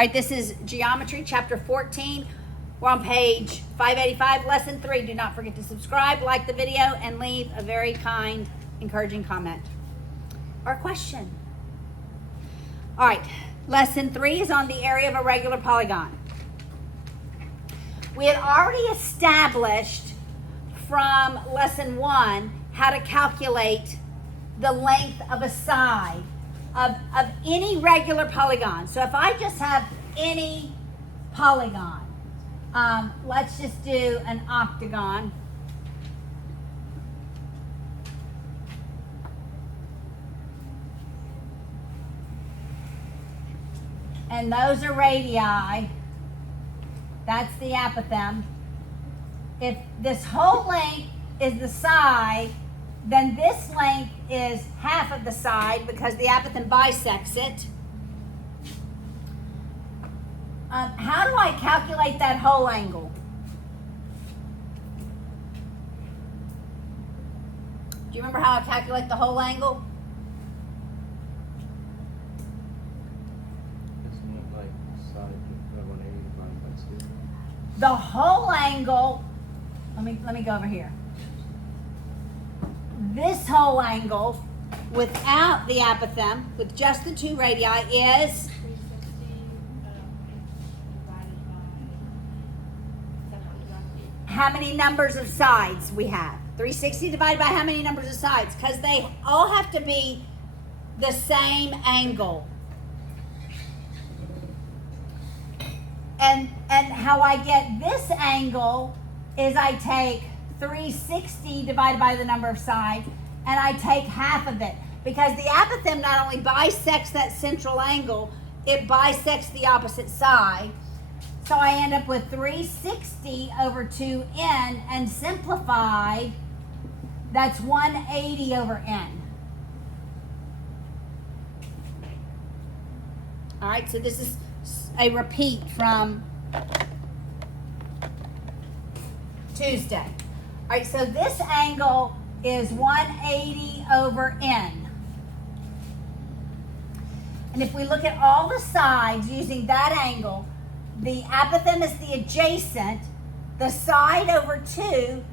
right, this is Geometry, Chapter 14. We're on page 585, Lesson 3. Do not forget to subscribe, like the video, and leave a very kind, encouraging comment or question. All right, Lesson 3 is on the area of a regular polygon. We had already established from Lesson 1 how to calculate the length of a side of any regular polygon. So if I just have any polygon, let's just do an octagon. And those are radii. That's the apothem. If this whole length is the side, then this length is half of the side because the apothem bisects it. How do I calculate that whole angle? Do you remember how I calculate the whole angle? The whole angle, let me go over here. This whole angle without the apothem, with just the two radii, is 360 divided by 750. how many numbers of sides we have? 360 divided by how many numbers of sides? Because they all have to be the same angle. And how I get this angle is I take 360 divided by the number of sides, and I take half of it. Because the apothem not only bisects that central angle, it bisects the opposite side. So I end up with 360 over 2n, and simplified, that's 180 over n. All right, so this is a repeat from Tuesday. All right, so this angle is 180 over n. And if we look at all the sides using that angle, the apothem is the adjacent, the side over 2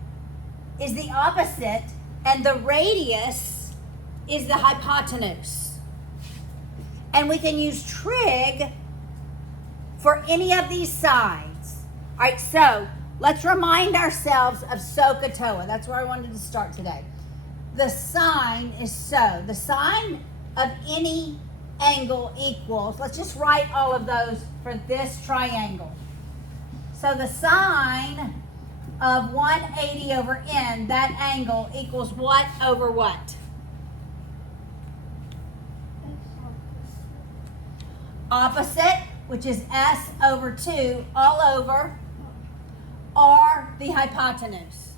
is the opposite, and the radius is the hypotenuse. And we can use trig for any of these sides. All right, so let's remind ourselves of SOHCAHTOA. That's where I wanted to start today. The sine is so. The sine of any angle equals, let's just write all of those for this triangle. So the sine of 180 over n, that angle equals what over what? Opposite, which is s over 2, all over r, the hypotenuse.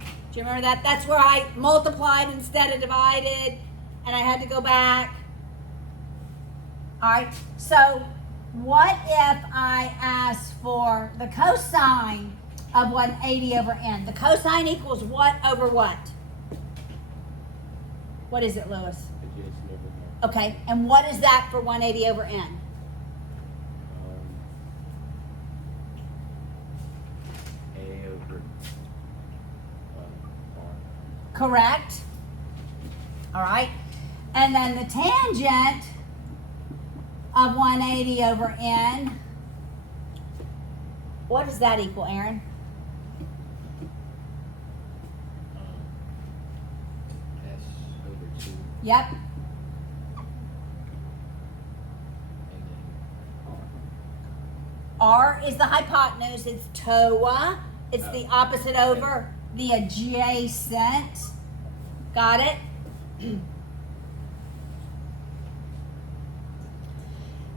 Do you remember that? That's where I multiplied instead of divided, and I had to go back. All right, so what if I ask for the cosine of 180 over n? The cosine equals what over what? What is it, Lewis? Okay, and what is that for 180 over n? A over R. Correct. All right. And then the tangent of 180 over n, what does that equal, Aaron? S over 2. Yep. And then R is the hypotenuse. It's TOA. It's the opposite over the adjacent. Got it?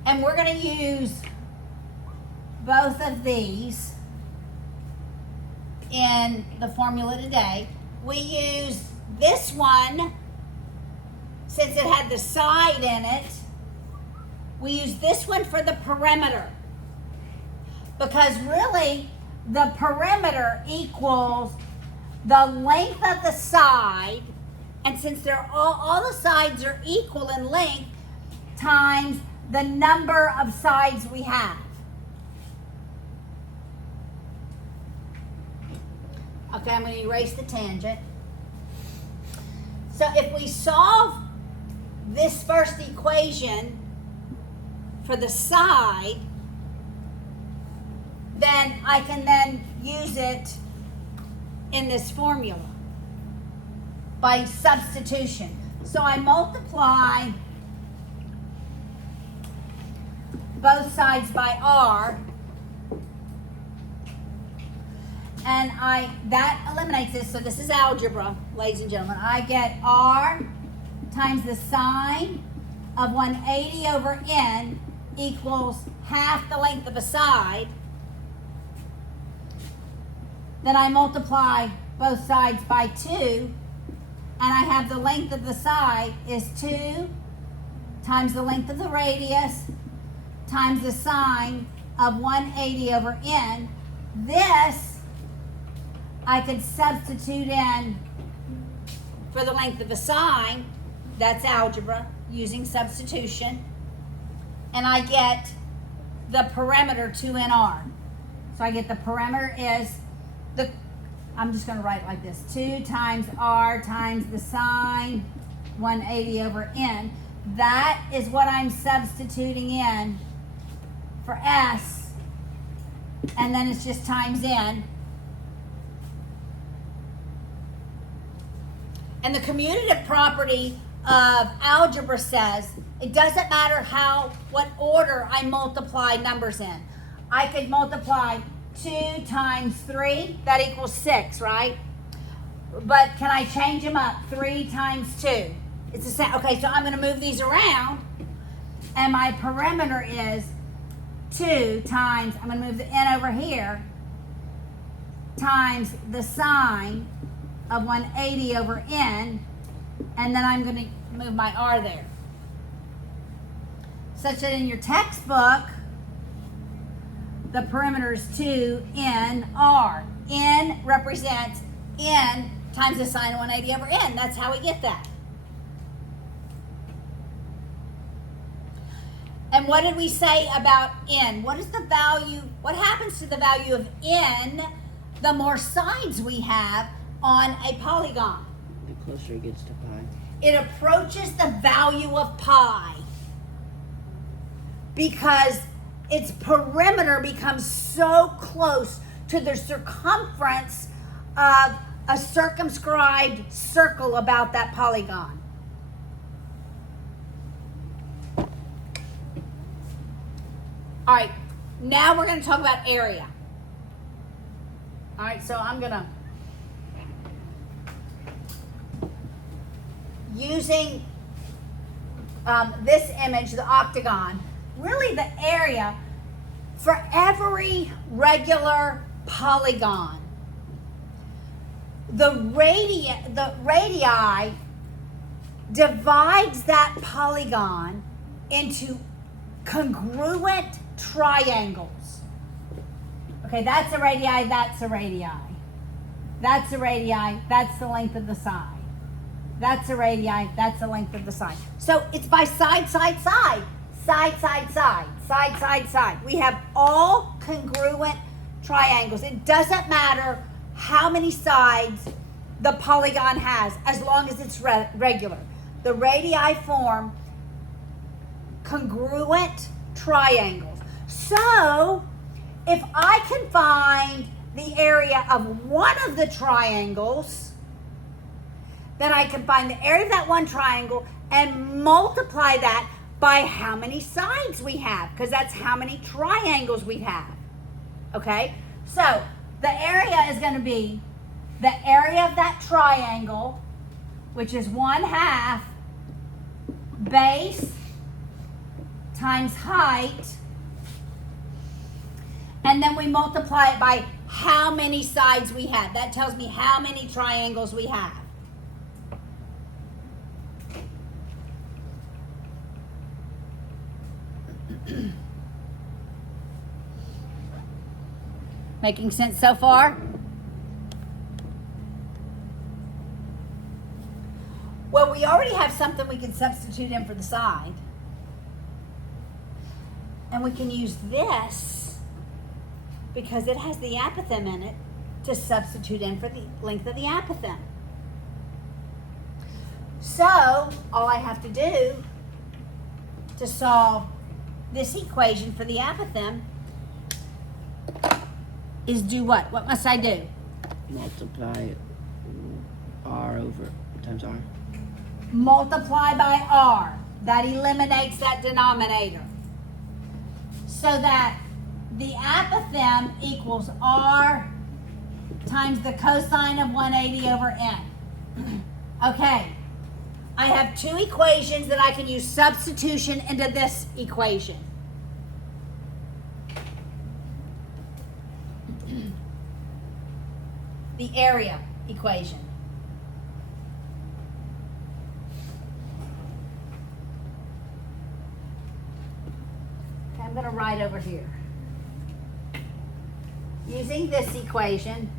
And we're going to use both of these in the formula today. We use this one, since it had the side in it, we use this one for the perimeter. Because really, the perimeter equals the length of the side, and since they're all the sides are equal in length, times the number of sides we have. Okay, I'm going to erase the tangent. So if we solve this first equation for the side, then I can then use it in this formula by substitution. So I multiply both sides by r, and that eliminates this. So this is algebra, ladies and gentlemen. I get r times the sine of 180 over n equals half the length of a side. Then I multiply both sides by 2, and I have the length of the side is 2 times the length of the radius times the sine of 180 over n. This I could substitute in for the length of the sine. That's algebra using substitution. And I get the perimeter 2nr. So I get the perimeter is I'm just going to write it like this. 2 times r times the sine 180 over n. That is what I'm substituting in for s. And then it's just times n. And the commutative property of algebra says it doesn't matter what order I multiply numbers in. I could multiply 2 times 3, that equals 6, right? But can I change them up? 3 times 2. It's the same. Okay, so I'm going to move these around, and my perimeter is 2 times, I'm going to move the n over here, times the sine of 180 over n, and then I'm going to move my r there. Such that in your textbook, the perimeter is 2nr. N represents n times the sine of 180 over n. That's how we get that. And what did we say about n? What is the value? What happens to the value of n the more sides we have on a polygon? The closer it gets to pi. It approaches the value of pi because its perimeter becomes so close to the circumference of a circumscribed circle about that polygon. All right, now we're going to talk about area. All right, so I'm going to, using this image, the octagon, really the area for every regular polygon. The radii divides that polygon into congruent triangles. Okay, that's a radii, that's a radii. That's a radii, that's the length of the side. That's a radii, that's the length of the side. So it's by side, side, side. Side, side, side, side, side, side. We have all congruent triangles. It doesn't matter how many sides the polygon has as long as it's regular. The radii form congruent triangles. So if I can find the area of one of the triangles, then I can find the area of that one triangle and multiply that by how many sides we have, because that's how many triangles we have. Okay? So the area is going to be the area of that triangle, which is 1/2 base times height, and then we multiply it by how many sides we have. That tells me how many triangles we have. Making sense so far? Well, we already have something we can substitute in for the side. And we can use this, because it has the apothem in it, to substitute in for the length of the apothem. So, all I have to do to solve this equation for the apothem is do what? What must I do? Multiply R over times R. Multiply by R. That eliminates that denominator. So that the apothem equals R times the cosine of 180 over n. Okay. I have two equations that I can use substitution into this equation. The area equation. Okay, I'm going to write over here. Using this equation,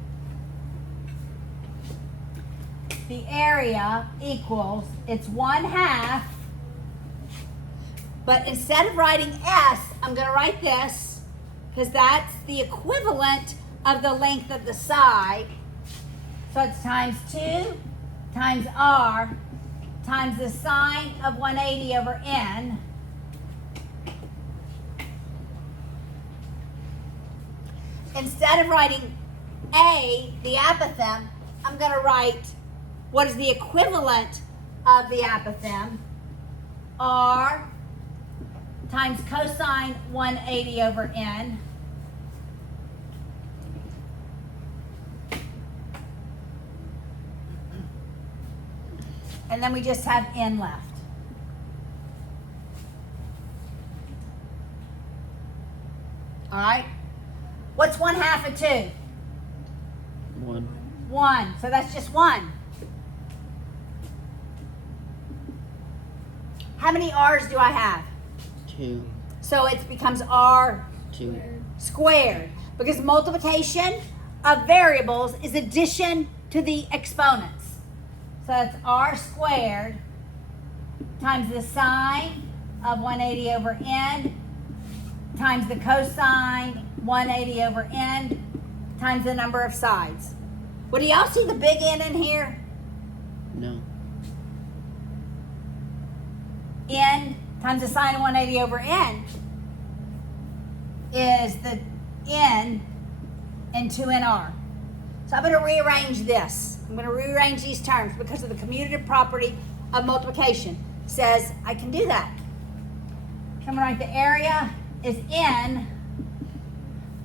the area equals, it's 1/2, but instead of writing S, I'm going to write this, because that's the equivalent of the length of the side. So it's times 2 times R times the sine of 180 over n. Instead of writing A, the apothem, I'm going to write what is the equivalent of the apothem, R times cosine 180 over n. And then we just have n left. All right? What's 1/2 of 2? 1. 1. So that's just 1. How many R's do I have? 2. So it becomes R 2. squared. Because multiplication of variables is addition to the exponents. So that's R squared times the sine of 180 over n times the cosine 180 over n times the number of sides. Well, do y'all see the big N in here? No. N times the sine of 180 over n is the n and 2nr. So I'm going to rearrange this. I'm going to rearrange these terms because of the commutative property of multiplication. Says I can do that. So I'm going to write the area is n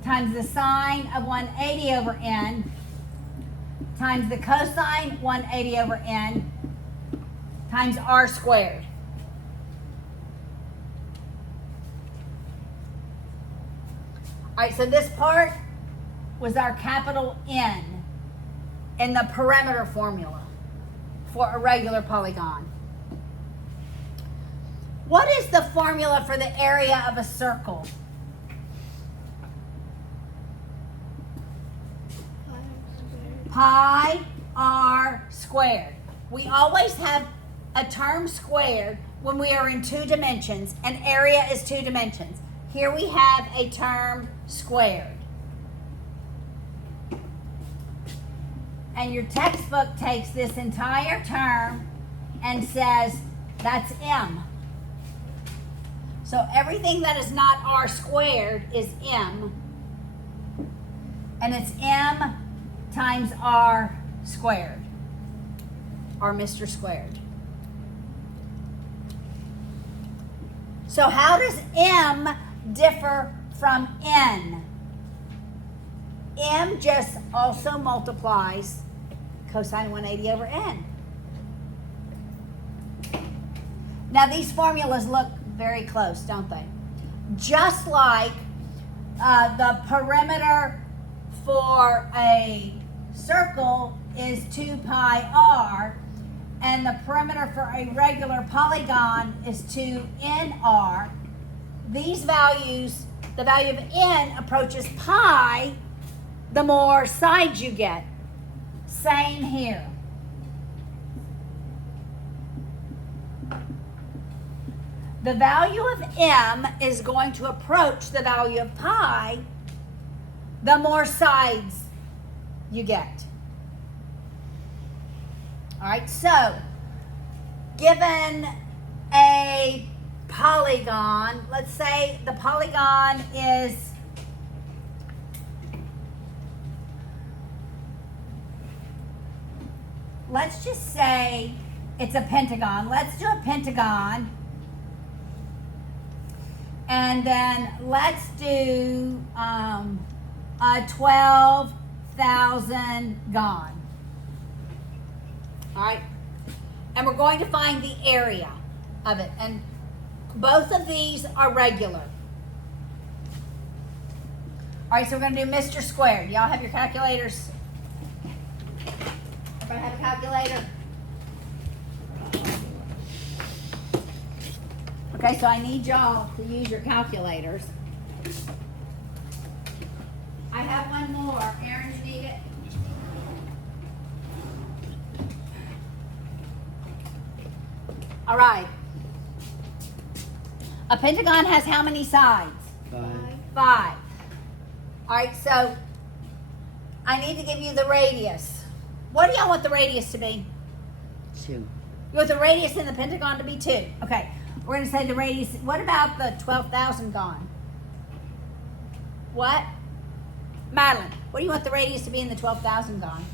times the sine of 180 over n times the cosine 180 over n times r squared. All right, so this part was our capital N in the perimeter formula for a regular polygon. What is the formula for the area of a circle? Pi r squared. We always have a term squared when we are in 2 dimensions, and area is 2 dimensions. Here we have a term squared. And your textbook takes this entire term and says that's m. So everything that is not r squared is m. And it's m times r squared, or Mr. Squared. So how does m differ from n? M just also multiplies cosine 180 over n. Now these formulas look very close, don't they? Just like the perimeter for a circle is 2 pi r, and the perimeter for a regular polygon is 2 nr. These values, the value of n approaches pi, the more sides you get. Same here. the value of m is going to approach the value of pi the more sides you get. All right, so given a polygon, let's say the polygon is let's just say it's a pentagon. Let's do a pentagon. And then let's do a 12,000 gon. All right. And we're going to find the area of it. And both of these are regular. All right, so we're going to do Mr. Squared. Y'all have your calculators? Everybody have a calculator? Okay, so I need y'all to use your calculators. I have one more. Aaron, you need it? All right. A pentagon has how many sides? 5. 5. All right, so I need to give you the radius. What do y'all want the radius to be? 2. You want the radius in the pentagon to be 2. Okay, we're going to say the radius. What about the 12,000 gone? What? Madeline, what do you want the radius to be in the 12,000 gone?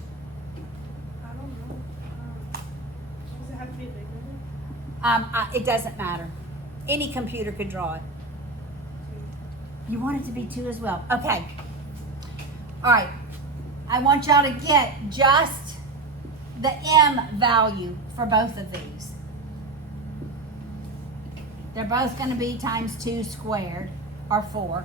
I don't know. Does it have to be bigger? It doesn't matter. Any computer could draw it. You want it to be 2 as well. Okay. All right. I want y'all to get just the m value for both of these. They're both going to be times 2 squared, or 4.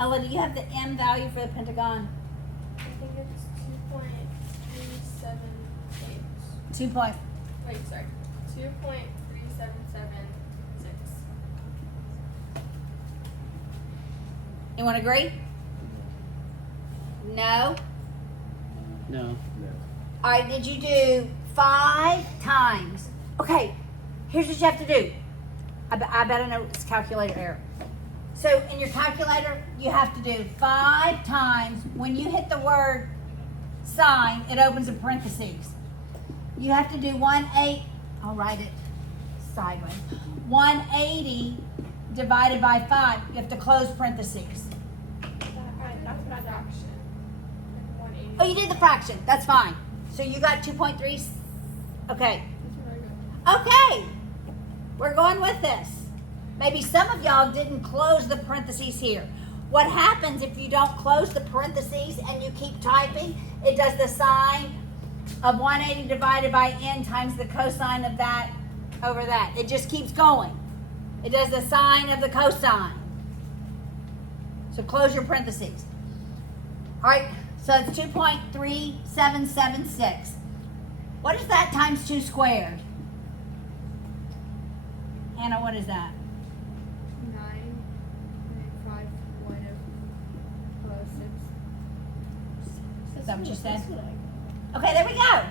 Ella, do you have the m value for the pentagon? I think it's 2.378. 2 point. Wait, sorry. 2.3776. Anyone agree? No? No. No. All right, did you do 5 times? Okay, here's what you have to do. I bet I know it's calculator error. So in your calculator, you have to do 5 times. When you hit the word sign, it opens in parentheses. You have to do 1/8. I'll write it sideways. 180 divided by 5. You have to close parentheses. That's what I fraction. 180. Oh, you did the fraction. That's fine. So you got 2.3. Okay. That's what I got. Okay. We're going with this. Maybe some of y'all didn't close the parentheses here. What happens if you don't close the parentheses and you keep typing? It does the sine of 180 divided by n times the cosine of that over that. It just keeps going. It does the sine of the cosine. So close your parentheses. All right, so it's 2.3776. What is that times 2 squared? Hannah, what is that? 9.5 Is that what you said? That's what I got. Okay, there we go. All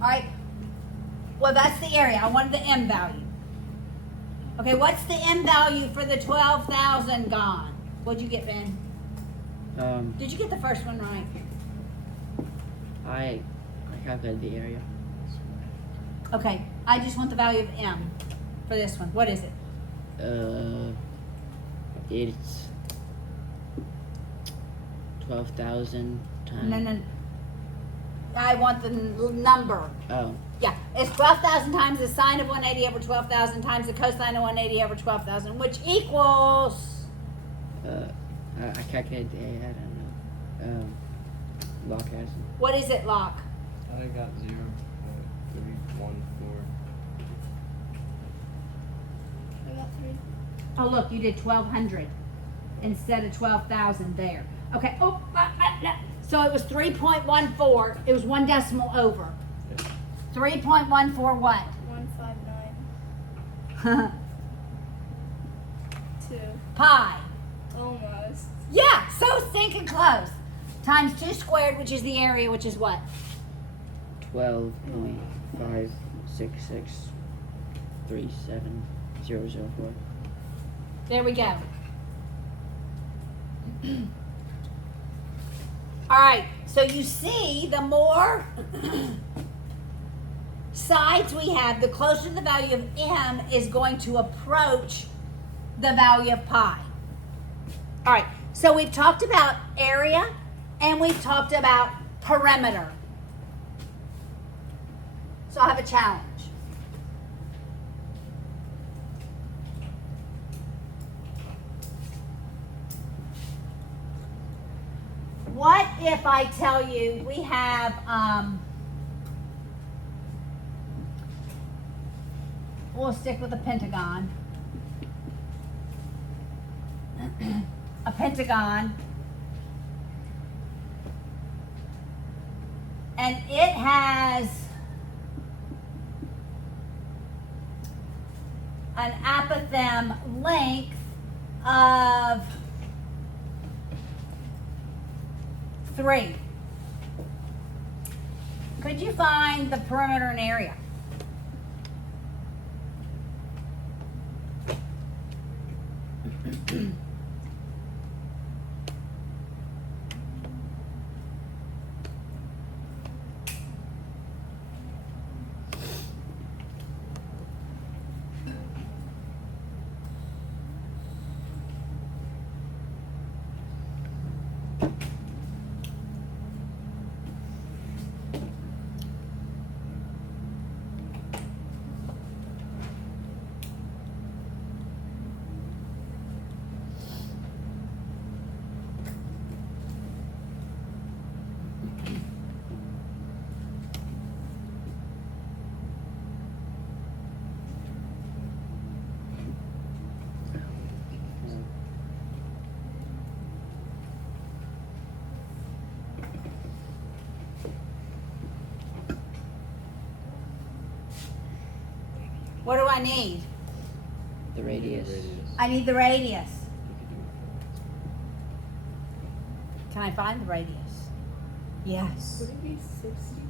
right. Well, that's the area. I wanted the m value. Okay, what's the m value for the 12,000 gone? What'd you get, Ben? Did you get the first one right? I calculated the area. Okay, I just want the value of m for this one. What is it? It's 12,000 time. No. I want the number. Oh, Yeah, it's 12,000 times the sine of 180 over 12,000 times the cosine of 180 over 12,000, which equals. I calculated the A. I don't know. Log has it. What is it, Locke? I got 0. 3, 1, 4. I got 3. Oh, look, you did 1,200 instead of 12,000 there. Okay. Oh, no. So it was 3.14. It was 1 decimal over. 3.14 what? 159. 2. Pi. Almost. Yeah, so stinking close. Times 2 squared, which is the area, which is what? 12.5637,004. There we go. All right, so you see, the more sides we have, the closer the value of m is going to approach the value of pi. All right, so we've talked about area and we've talked about perimeter. So I have a challenge. What if I tell you we have, we'll stick with a pentagon. A pentagon. And it has an apothem length of 3. Could you find the perimeter and area? What do I need? The radius. I need the radius. Can I find the radius? Yes. Would it be 60 to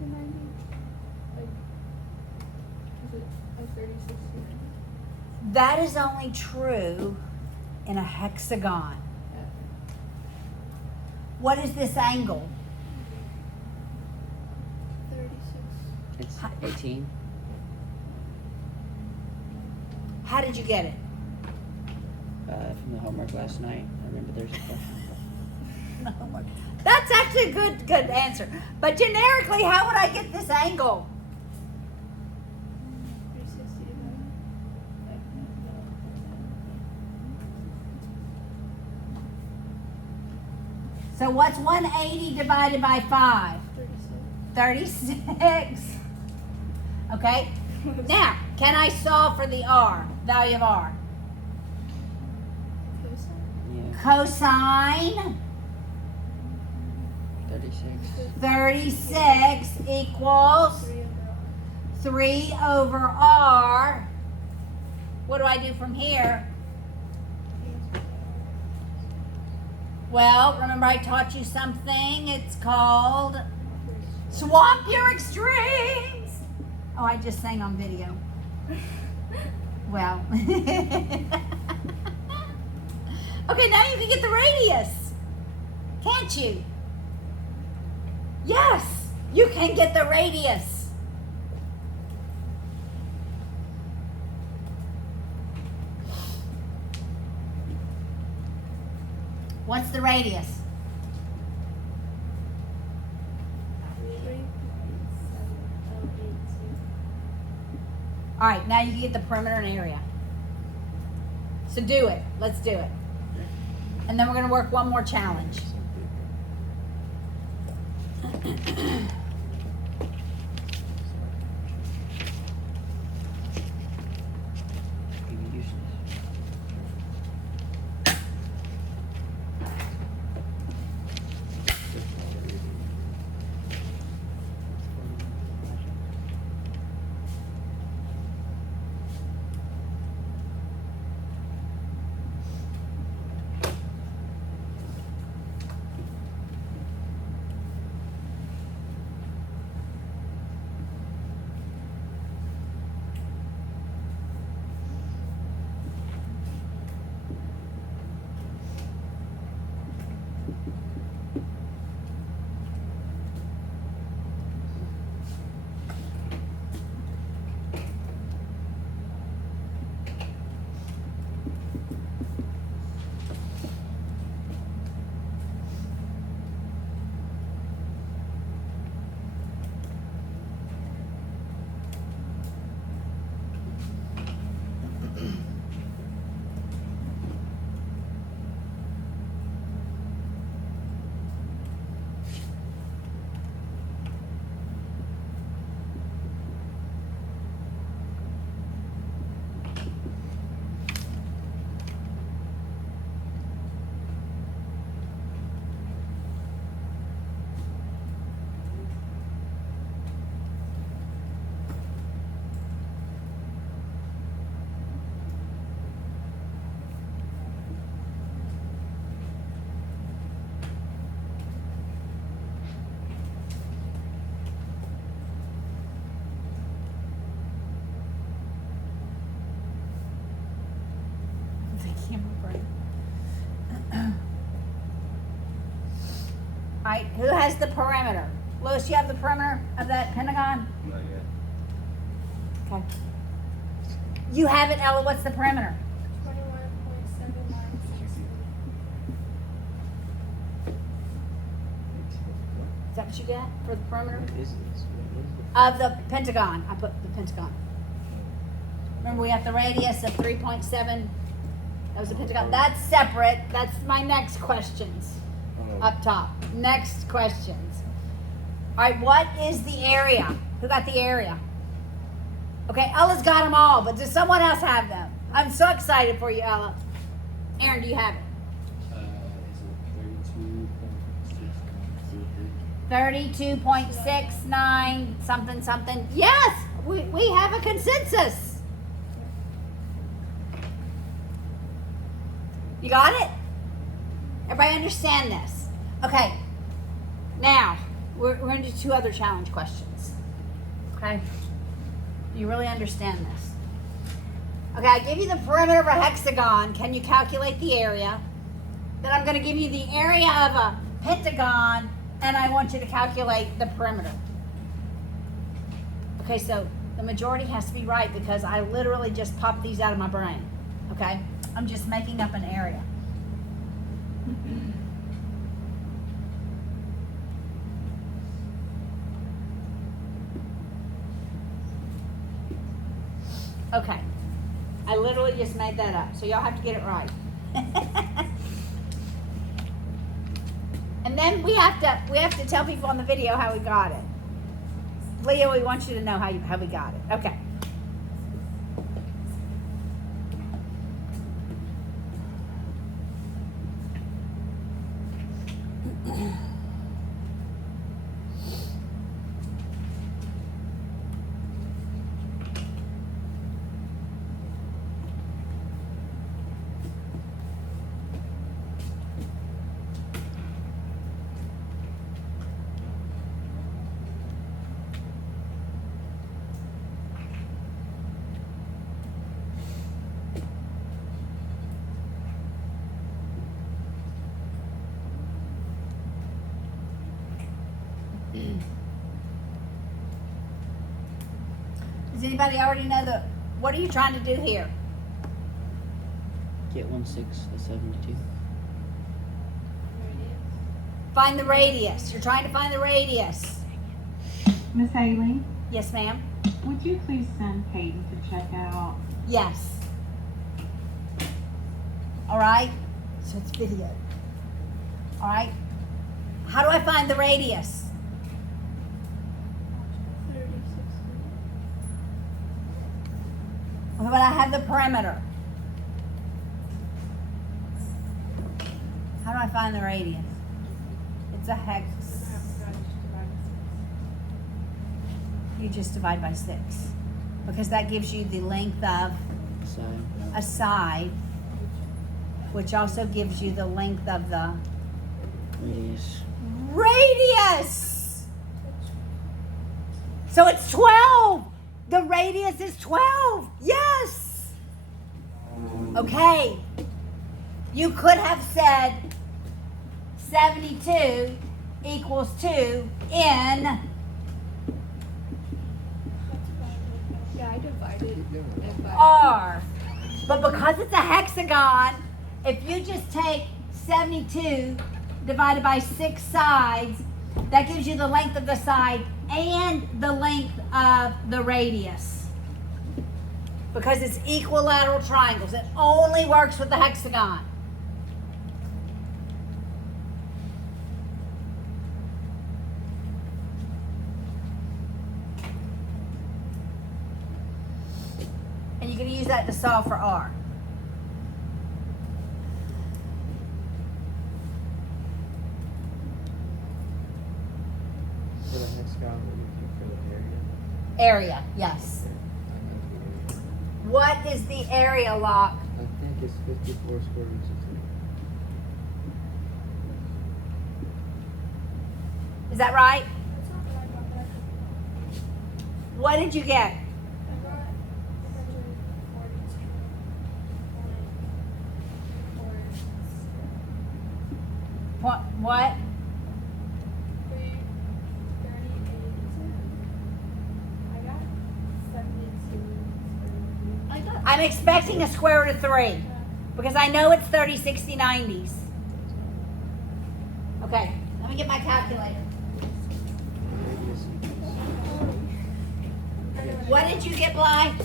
90? Like, is it like 30, 60, 90? That is only true in a hexagon. Yeah. What is this angle? 36. It's 18. How did you get it? From the homework last night. I remember there's a question. That's actually a good answer. But generically, how would I get this angle? 360 to 90. So what's 180 divided by 5? 36. 36. Okay. Now, can I solve for the r, value of r? Cosine? Yeah. Cosine 36. 36 equals 3 over 3 over r. What do I do from here? Well, remember I taught you something. It's called swap your extremes. Oh, I just sang on video. Well. Okay, now you can get the radius. Can't you? Yes, you can get the radius. What's the radius? All right, now you can get the perimeter and area. So do it. Let's do it. And then we're going to work one more challenge. All right, who has the perimeter? Louis, you have the perimeter of that pentagon? Not yet. Okay. You have it, Ella. What's the perimeter? 21.7960. Is that what you get for the perimeter? What is this? Of the pentagon. I put the pentagon. Remember, we have the radius of 3.7. That was the pentagon. That's separate. That's my next questions. Oh. Up top. Next questions. All right, what is the area? Who got the area? Okay, Ella's got them all, but does someone else have them? I'm so excited for you, Ella. Aaron, do you have it? Is it 32.69 something something. Yes, we have a consensus. You got it? Everybody understand this? Okay. Now, we're going to do two other challenge questions. Okay? Do you really understand this? Okay, I give you the perimeter of a hexagon. Can you calculate the area? Then I'm going to give you the area of a pentagon, and I want you to calculate the perimeter. Okay, so the majority has to be right because I literally just popped these out of my brain. Okay? I'm just making up an area. Okay. I literally just made that up, so y'all have to get it right. And then we have to tell people on the video how we got it. Leah, we want you to know how we got it. Okay. Does anybody already know what are you trying to do here? Get 1/6 of 72. Find the radius. You're trying to find the radius. Miss Haley, Yes, ma'am. Would you please send Peyton to check out? Yes. All right. So it's video. All right. How do I find the radius? 30, 60. But I have the perimeter. How do I find the radius? It's a hex. You just divide by 6. Because that gives you the length of Side. a side, which also gives you the length of the Radius. radius. So it's 12. The radius is 12. Yes. Okay. You could have said 72 equals 2 in Yeah, I divided it by. R. But because it's a hexagon, if you just take 72 divided by 6 sides, that gives you the length of the side and the length of the radius. Because it's equilateral triangles. It only works with the hexagon. And you're going to use that to solve for R. For the hexagon, what do you think for the area? Area, yes. What is the area, Locke? I think it's 54 square roots of 3. Is that right? That's not what I got, but What did you get? I got 142.4. What? 338. I got 72. I got. I'm expecting a square root of 3 because I know it's 30, 60, 90s. Okay, let me get my calculator. Radius equals. What did you get, Bly? I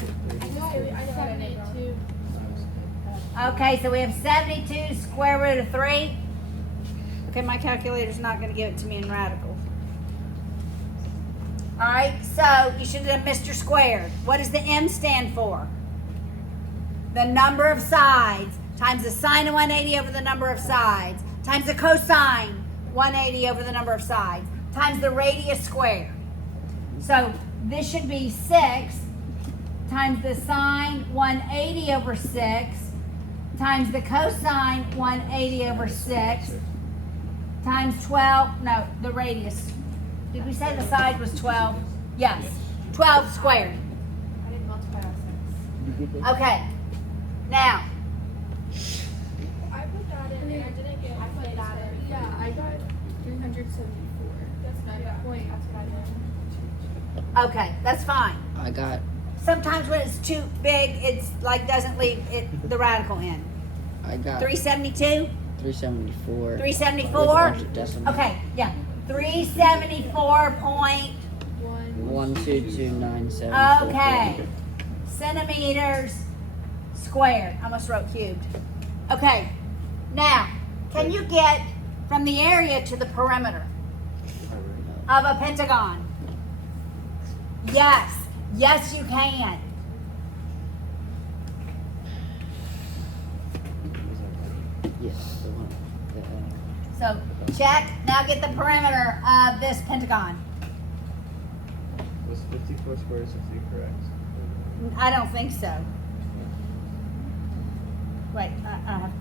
got 72. Okay, so we have 72 square root of 3. Okay, my calculator's not going to give it to me in radicals. All right, so you should have done Mr. Squared. What does the M stand for? The number of sides times the sine of 180 over the number of sides times the cosine 180 over the number of sides times the radius squared. So this should be 6 times the sine 180 over 6 times the cosine 180 over 6 times 12. No, the radius. Did we say the side was 12? Yes. 12 squared. I didn't multiply by 6. Okay. Now, I put that in and I didn't get. I put that in. Yeah, I got 374. That's my point. That's what I did. okay, that's fine. I got Sometimes when it's too big, it's like doesn't leave it the radical in. 372? 374. 374? With a bunch of decimals. Okay, yeah. 374.12. 12297. Okay. Centimeters squared. I almost wrote cubed. Okay. Now, can you get from the area to the perimeter of a pentagon? Yes. Yes, you can. Yes, the one. So, check. Now get the perimeter of this pentagon. Was 54 square roots of 3 correct? I don't think so. Wait, I have.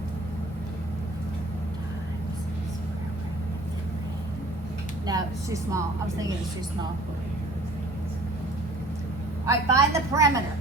No, it's too small. I was thinking it was too small. All right, find the perimeter.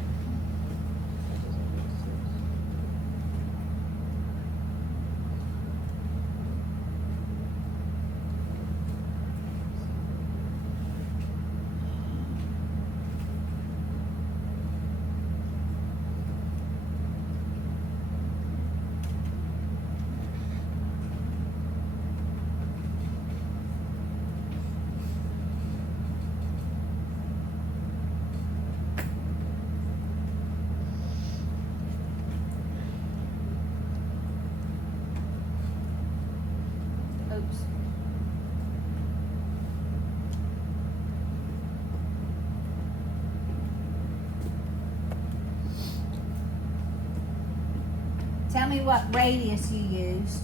Tell me what radius you used.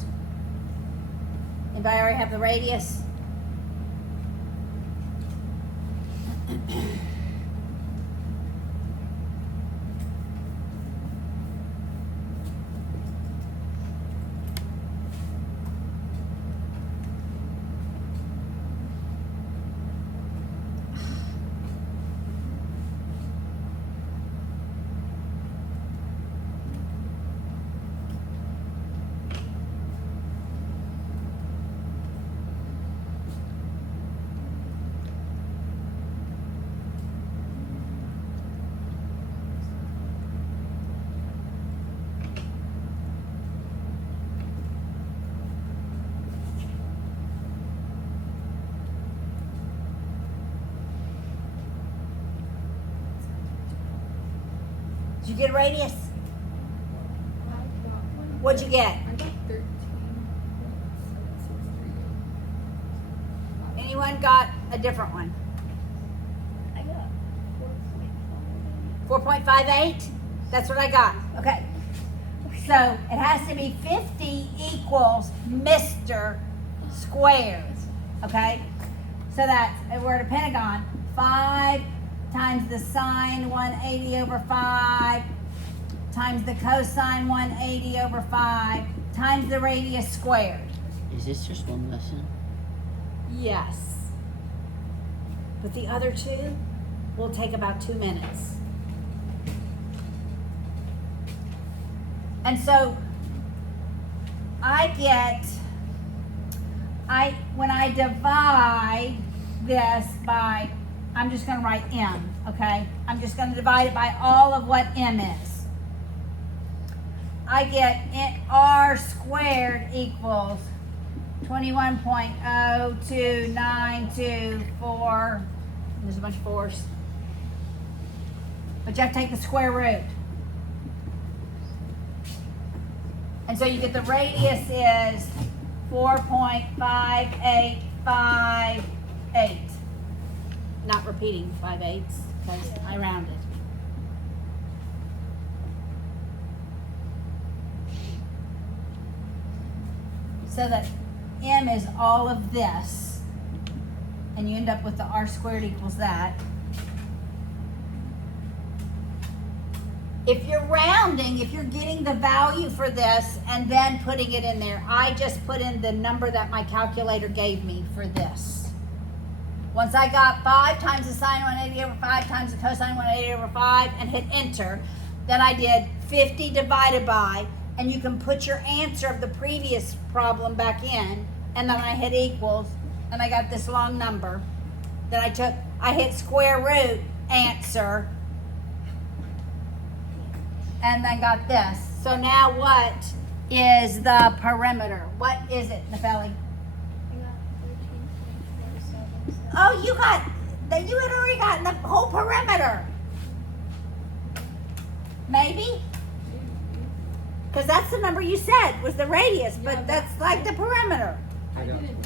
Anybody already have the radius? Did you get a radius? I got one. What'd you get? I got 13.763. Anyone got a different one? I got 4.58? That's what I got. Okay. So it has to be 50 equals Mr. Squares. Okay? So that's, we're at a pentagon. 5 times the sine 180 over 5 times the cosine 180 over 5 times the radius squared. Is this just one lesson? Yes. But the other two will take about 2 minutes. And so when I divide this by, I'm just going to write m, okay? I'm just going to divide it by all of what m is. I get r squared equals 21.02924. There's a bunch of 4s. But you have to take the square root. And so you get the radius is 4.5858. Not repeating 5/8 because I rounded. So that m is all of this, and you end up with the r squared equals that. If you're rounding, if you're getting the value for this and then putting it in there, I just put in the number that my calculator gave me for this. Once I got 5 times the sine 180 over 5 times the cosine 180 over 5 and hit enter, then I did 50 divided by, and you can put your answer of the previous problem back in, and then I hit equals, and I got this long number. Then I hit square root, answer, and then got this. So now what is the perimeter? What is it, Nefeli? I got 13.47. Oh, you had already gotten the whole perimeter. Maybe? Because that's the number you said was the radius, but Yeah, that's like the perimeter. I got didn't